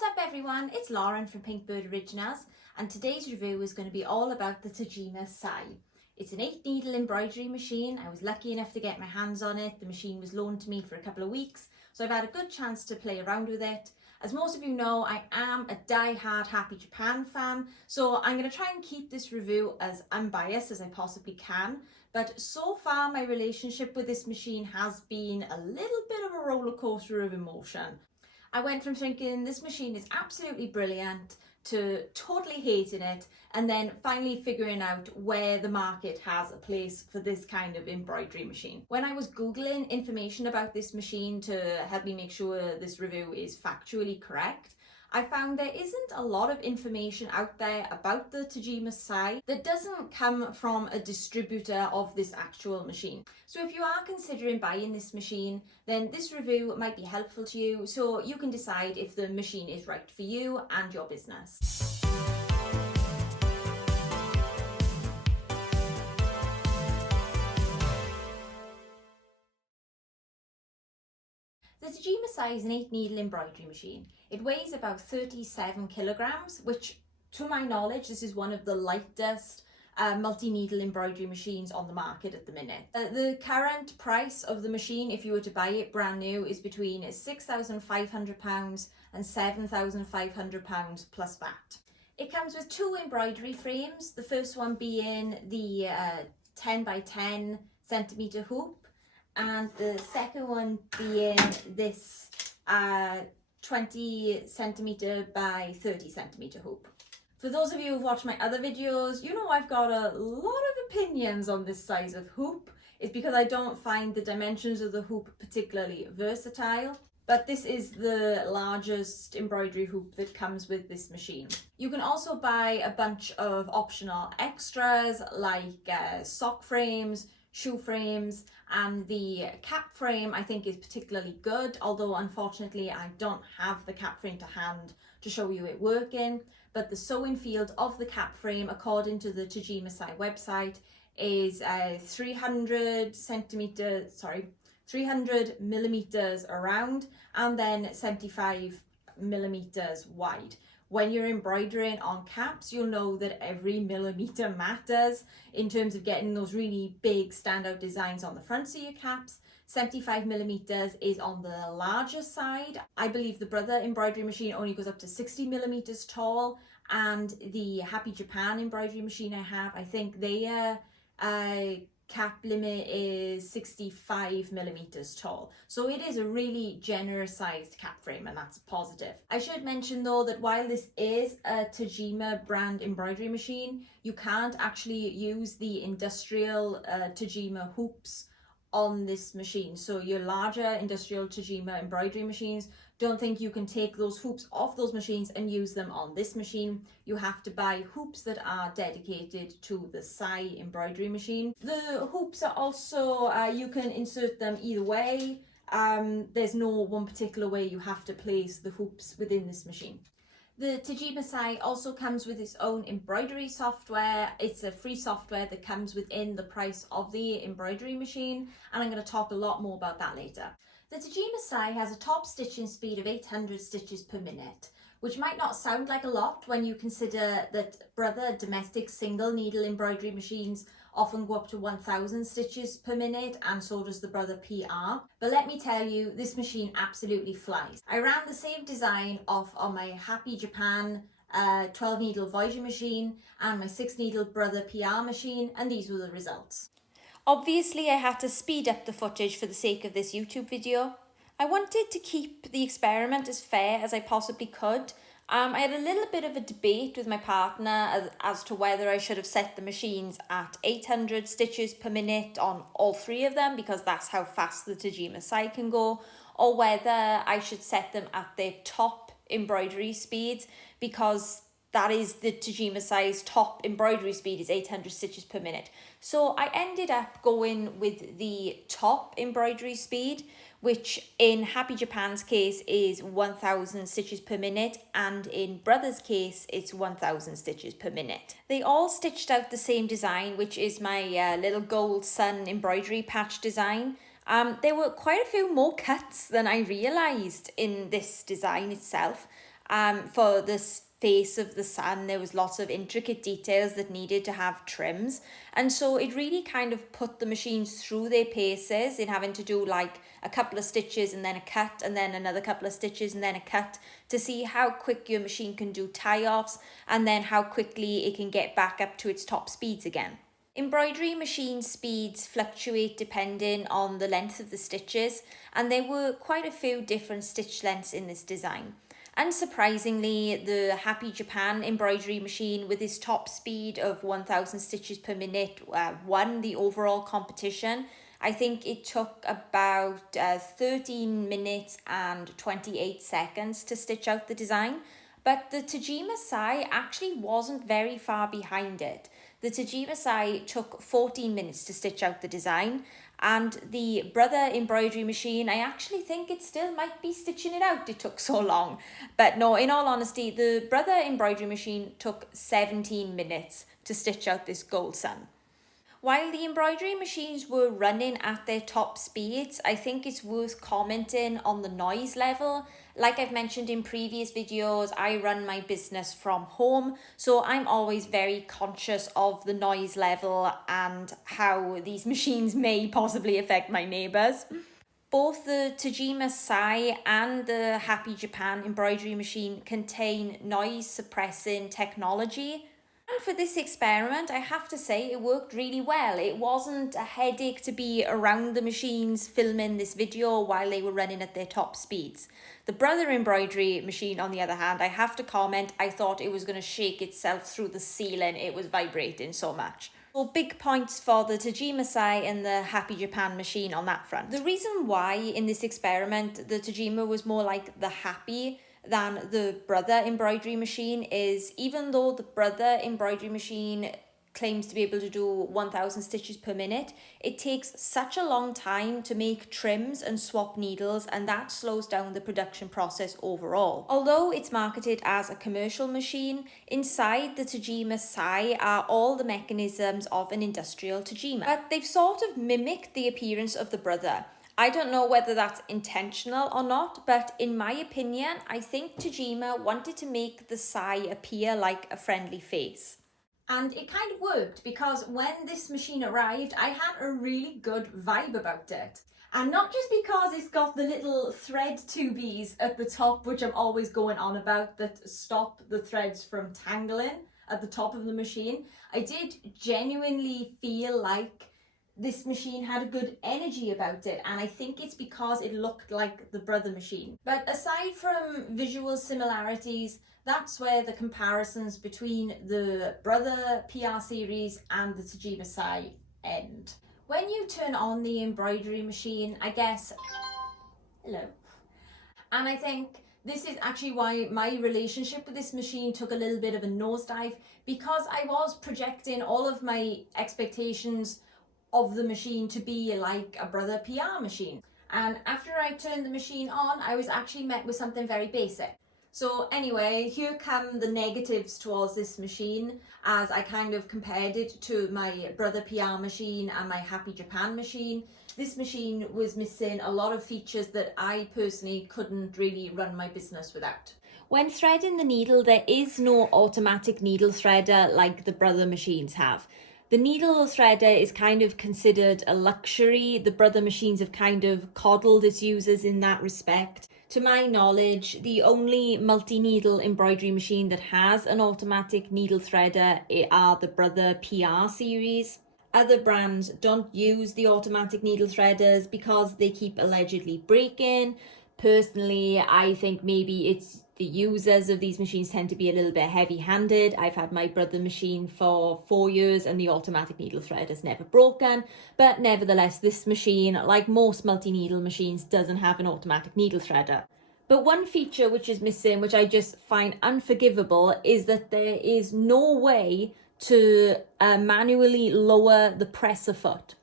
What's up everyone, it's Lauren from Pinkbird Originals and today's review is going to be all about the Tajima Sai. It's an 8 needle embroidery machine. I was lucky enough to get my hands on it. The machine was loaned to me for a couple of weeks, so I've had a good chance to play around with it. As most of you know, I am a die-hard Happy Japan fan, so I'm going to try and keep this review as unbiased as I possibly can. But so far my relationship with this machine has been a little bit of a roller coaster of emotion. I went from thinking this machine is absolutely brilliant to totally hating it, and then finally figuring out where the market has a place for this kind of embroidery machine. When I was Googling information about this machine to help me make sure this review is factually correct, I found there isn't a lot of information out there about the Tajima Sai that doesn't come from a distributor of this actual machine. So if you are considering buying this machine, then this review might be helpful to you so you can decide if the machine is right for you and your business. The Tajima Sai is an 8 needle embroidery machine. It weighs about 37 kilograms, which to my knowledge, this is one of the lightest multi-needle embroidery machines on the market at the minute. The current price of the machine, if you were to buy it brand new, is between £6,500 and £7,500 plus VAT. It comes with 2 embroidery frames, the first one being the 10 by 10 centimetre hoop, and the second one being this 20 centimetre by 30 centimetre hoop. For those of you who've watched my other videos, you know I've got a lot of opinions on this size of hoop. It's because I don't find the dimensions of the hoop particularly versatile, but this is the largest embroidery hoop that comes with this machine. You can also buy a bunch of optional extras like sock frames, shoe frames, and the cap frame I think is particularly good, although unfortunately I don't have the cap frame to hand to show you it working. But the sewing field of the cap frame, according to the Tajima Sai website, is 300 millimeters around and then 75 millimeters wide. When you're embroidering on caps, you'll know that every millimeter matters in terms of getting those really big standout designs on the fronts of your caps. 75 millimeters is on the larger side. I believe the Brother embroidery machine only goes up to 60 millimeters tall, and the Happy Japan embroidery machine I have, I think their cap limit is 65 millimeters tall. So it is a really generous sized cap frame, and that's positive. I should mention though that while this is a Tajima brand embroidery machine, you can't actually use the industrial Tajima hoops on this machine. So your larger industrial Tajima embroidery machines, don't think you can take those hoops off those machines and use them on this machine. You have to buy hoops that are dedicated to the Sai embroidery machine. The hoops are also, you can insert them either way. There's no one particular way you have to place the hoops within this machine. The Tajima Sai also comes with its own embroidery software. It's a free software that comes within the price of the embroidery machine, and I'm going to talk a lot more about that later. The Tajima Sai has a top stitching speed of 800 stitches per minute, which might not sound like a lot when you consider that Brother domestic single needle embroidery machines often go up to 1000 stitches per minute, and so does the Brother PR. But let me tell you, this machine absolutely flies. I ran the same design off on my Happy Japan 12 needle Voyager machine and my 6 needle Brother PR machine, and these were the results. Obviously I had to speed up the footage for the sake of this YouTube video. I wanted to keep the experiment as fair as I possibly could. I had a little bit of a debate with my partner as to whether I should have set the machines at 800 stitches per minute on all 3 of them, because that's how fast the Tajima Sai can go, or whether I should set them at their top embroidery speeds, because that is the Tajima Sai's top embroidery speed is 800 stitches per minute. So I ended up going with the top embroidery speed, which in Happy Japan's case is 1000 stitches per minute, and in Brother's case it's 1000 stitches per minute. They all stitched out the same design, which is my little gold sun embroidery patch design. There were quite a few more cuts than I realised in this design itself. For this face of the sun, there was lots of intricate details that needed to have trims, and so it really kind of put the machines through their paces in having to do like a couple of stitches and then a cut and then another couple of stitches and then a cut to see how quick your machine can do tie-offs and then how quickly it can get back up to its top speeds again. Embroidery machine speeds fluctuate depending on the length of the stitches, and there were quite a few different stitch lengths in this design. Unsurprisingly, the Happy Japan embroidery machine with its top speed of 1000 stitches per minute won the overall competition. I think it took about 13 minutes and 28 seconds to stitch out the design, but the Tajima Sai actually wasn't very far behind it. The Tajima Sai took 14 minutes to stitch out the design, and the Brother embroidery machine, I actually think it still might be stitching it out, it took so long. But no, in all honesty, the Brother embroidery machine took 17 minutes to stitch out this gold sun. While the embroidery machines were running at their top speeds, I think it's worth commenting on the noise level. Like I've mentioned in previous videos, I run my business from home, so I'm always very conscious of the noise level and how these machines may possibly affect my neighbours. Both the Tajima Sai and the Happy Japan embroidery machine contain noise suppressing technology. And for this experiment, I have to say it worked really well. It wasn't a headache to be around the machines filming this video while they were running at their top speeds. The Brother embroidery machine, on the other hand, I have to comment, I thought it was going to shake itself through the ceiling. It was vibrating so much. So big points for the Tajima Sai and the Happy Japan machine on that front. The reason why in this experiment the Tajima was more like the Happy than the Brother embroidery machine is, even though the Brother embroidery machine claims to be able to do 1000 stitches per minute, it takes such a long time to make trims and swap needles, and that slows down the production process overall. Although it's marketed as a commercial machine, inside the Tajima Sai are all the mechanisms of an industrial Tajima, but they've sort of mimicked the appearance of the Brother. I don't know whether that's intentional or not, but in my opinion, I think Tajima wanted to make the Sai appear like a friendly face. And it kind of worked, because when this machine arrived, I had a really good vibe about it. And not just because it's got the little thread tubies at the top, which I'm always going on about, that stop the threads from tangling at the top of the machine. I did genuinely feel like this machine had a good energy about it, and I think it's because it looked like the Brother machine. But aside from visual similarities, that's where the comparisons between the Brother PR series and the Tajima Sai end. When you turn on the embroidery machine, I guess, hello, and I think this is actually why my relationship with this machine took a little bit of a nosedive, because I was projecting all of my expectations of the machine to be like a Brother PR machine. And after I turned the machine on, I was actually met with something very basic. So anyway, here come the negatives towards this machine, as I kind of compared it to my Brother PR machine and my Happy Japan machine. This machine was missing a lot of features that I personally couldn't really run my business without. When threading the needle, there is no automatic needle threader like the Brother machines have. The needle threader is kind of considered a luxury. The Brother machines have kind of coddled its users in that respect. To my knowledge, the only multi-needle embroidery machine that has an automatic needle threader are the Brother PR series. Other brands don't use the automatic needle threaders because they keep allegedly breaking. Personally, I think maybe it's the users of these machines tend to be a little bit heavy-handed. I've had my Brother machine for 4 years and the automatic needle thread has never broken. But nevertheless, this machine, like most multi-needle machines, doesn't have an automatic needle threader. But one feature which is missing, which I just find unforgivable, is that there is no way to manually lower the presser foot.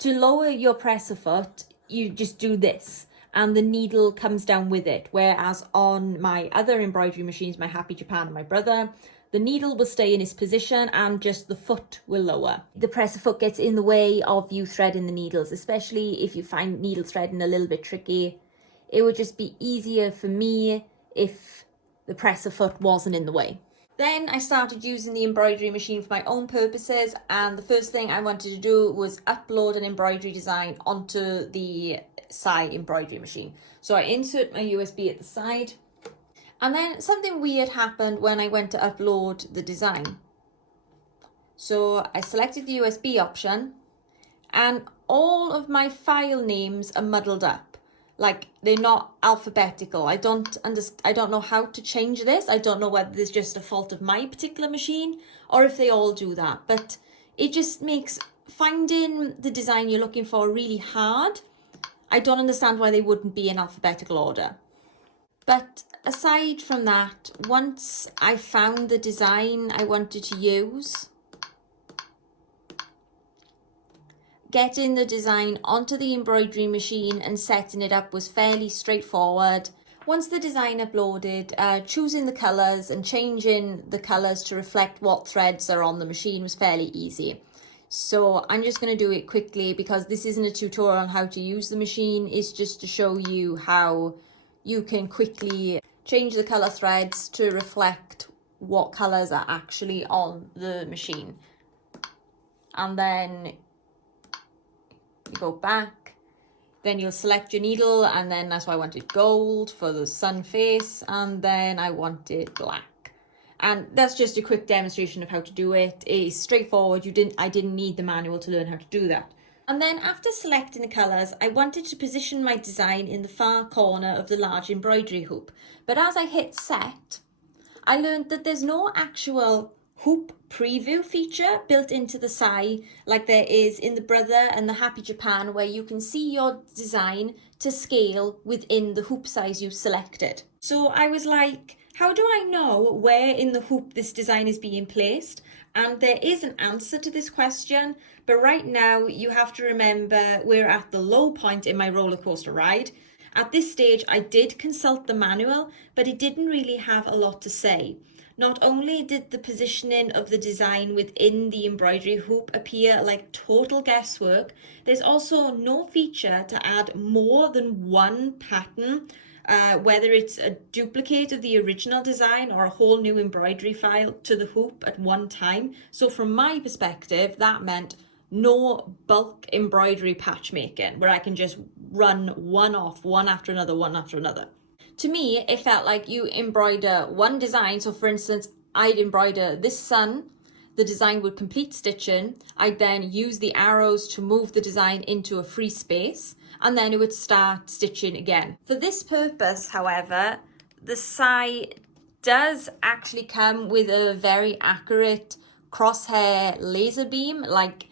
To lower your presser foot, you just do this, and the needle comes down with it. Whereas on my other embroidery machines, my Happy Japan and my Brother, the needle will stay in its position and just the foot will lower. The presser foot gets in the way of you threading the needles, especially if you find needle threading a little bit tricky. It would just be easier for me if the presser foot wasn't in the way. Then I started using the embroidery machine for my own purposes, and the first thing I wanted to do was upload an embroidery design onto the Sai embroidery machine. So I insert my USB at the side, and then something weird happened when I went to upload the design. So I selected the USB option, and all of my file names are muddled up. Like, they're not alphabetical. I don't know how to change this. I don't know whether there's just a fault of my particular machine or if they all do that. But it just makes finding the design you're looking for really hard. I don't understand why they wouldn't be in alphabetical order. But aside from that, once I found the design I wanted to use, getting the design onto the embroidery machine and setting it up was fairly straightforward. Once the design uploaded, choosing the colours and changing the colours to reflect what threads are on the machine was fairly easy. So I'm just going to do it quickly because this isn't a tutorial on how to use the machine. It's just to show you how you can quickly change the colour threads to reflect what colours are actually on the machine. And then you go back, then you'll select your needle, and then that's why I wanted gold for the sun face, and then I wanted black. And that's just a quick demonstration of how to do it. It's straightforward. I didn't need the manual to learn how to do that. And then after selecting the colours, I wanted to position my design in the far corner of the large embroidery hoop. But as I hit set, I learned that there's no actual hoop preview feature built into the Sai like there is in the Brother and the Happy Japan, where you can see your design to scale within the hoop size you selected. So I was like, how do I know where in the hoop this design is being placed? And there is an answer to this question, but right now you have to remember we're at the low point in my roller coaster ride. At this stage I did consult the manual, but it didn't really have a lot to say. Not only did the positioning of the design within the embroidery hoop appear like total guesswork, there's also no feature to add more than one pattern, whether it's a duplicate of the original design or a whole new embroidery file to the hoop at one time. So from my perspective, that meant no bulk embroidery patch making, where I can just run one off, one after another, one after another. To me, it felt like you embroider one design. So for instance, I'd embroider this sun, the design would complete stitching. I'd then use the arrows to move the design into a free space, and then it would start stitching again. For this purpose, however, the Sai does actually come with a very accurate crosshair laser beam. Like,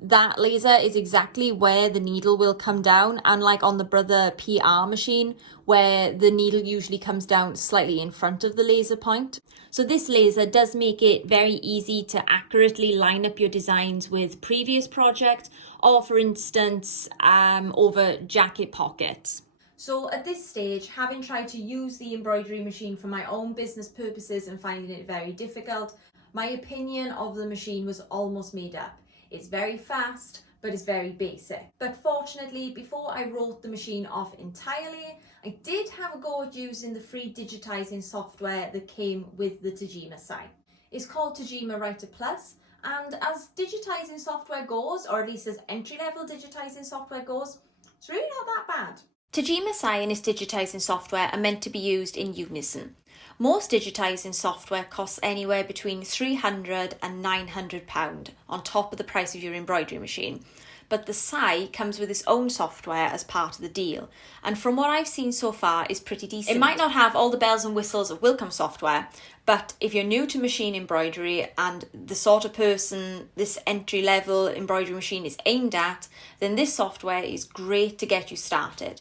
that laser is exactly where the needle will come down, unlike on the Brother PR machine where the needle usually comes down slightly in front of the laser point. So this laser does make it very easy to accurately line up your designs with previous projects, or for instance over jacket pockets. So at this stage, having tried to use the embroidery machine for my own business purposes and finding it very difficult, my opinion of the machine was almost made up. It's very fast, but it's very basic. But fortunately, before I wrote the machine off entirely, I did have a go at using the free digitizing software that came with the Tajima Sai. It's called Tajima Writer Plus, and as digitizing software goes, or at least as entry-level digitizing software goes, it's really not that bad. Tajima Sai and its digitizing software are meant to be used in unison. Most digitizing software costs anywhere between £300 and £900 on top of the price of your embroidery machine. But the Sai comes with its own software as part of the deal, and from what I've seen so far is pretty decent. It might not have all the bells and whistles of Wilcom software, but if you're new to machine embroidery and the sort of person this entry-level embroidery machine is aimed at, then this software is great to get you started.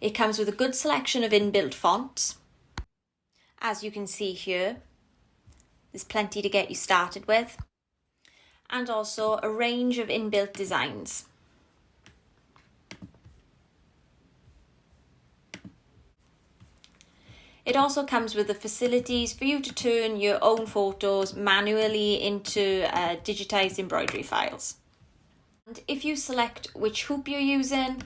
It comes with a good selection of inbuilt fonts. As you can see here, there's plenty to get you started with, and also a range of inbuilt designs. It also comes with the facilities for you to turn your own photos manually into digitized embroidery files. And if you select which hoop you're using,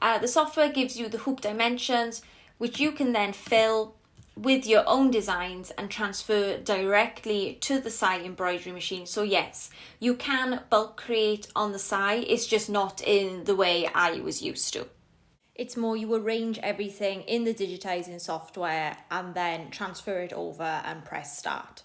the software gives you the hoop dimensions, which you can then fill with your own designs and transfer directly to the Sai embroidery machine. So yes, you can bulk create on the Sai, it's just not in the way I was used to. It's more you arrange everything in the digitizing software and then transfer it over and press start.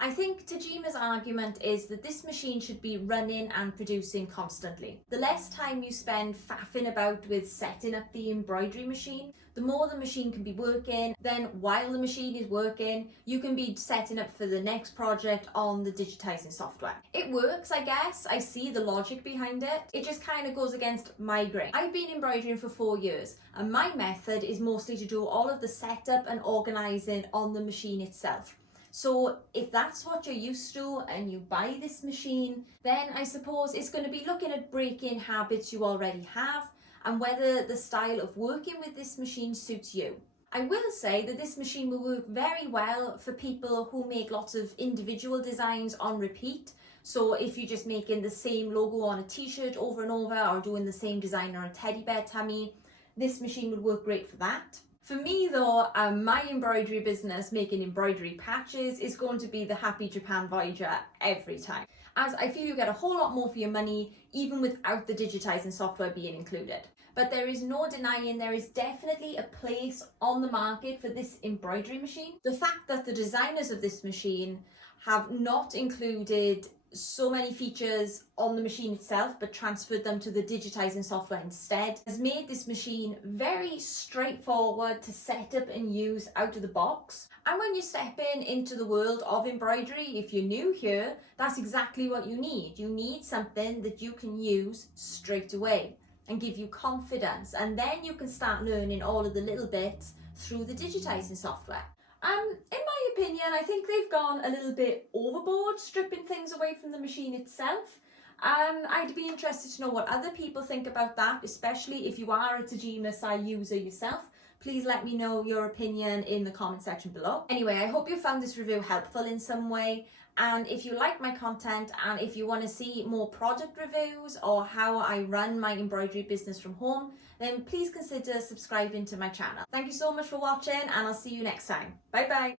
I think Tajima's argument is that this machine should be running and producing constantly. The less time you spend faffing about with setting up the embroidery machine, the more the machine can be working. Then while the machine is working, you can be setting up for the next project on the digitizing software. It works, I guess. I see the logic behind it. It just kind of goes against my grain. I've been embroidering for 4 years, and my method is mostly to do all of the setup and organizing on the machine itself. So if that's what you're used to and you buy this machine, then I suppose it's going to be looking at breaking habits you already have and whether the style of working with this machine suits you. I will say that this machine will work very well for people who make lots of individual designs on repeat. So if you're just making the same logo on a t-shirt over and over, or doing the same design on a teddy bear tummy, this machine would work great for that. For me though, my embroidery business, making embroidery patches, is going to be the Happy Japan Voyager every time, as I feel you get a whole lot more for your money even without the digitizing software being included. But there is no denying there is definitely a place on the market for this embroidery machine. The fact that the designers of this machine have not included so many features on the machine itself but transferred them to the digitizing software instead has made this machine very straightforward to set up and use out of the box. And when you're stepping into the world of embroidery, if you're new here, that's exactly what you need. You need something that you can use straight away and give you confidence, and then you can start learning all of the little bits through the digitizing software. In my opinion, I think they've gone a little bit overboard, stripping things away from the machine itself. I'd be interested to know what other people think about that, especially if you are a Tajima Sai user yourself. Please let me know your opinion in the comment section below. Anyway, I hope you found this review helpful in some way. And if you like my content and if you want to see more product reviews or how I run my embroidery business from home, then please consider subscribing to my channel. Thank you so much for watching, and I'll see you next time. Bye bye.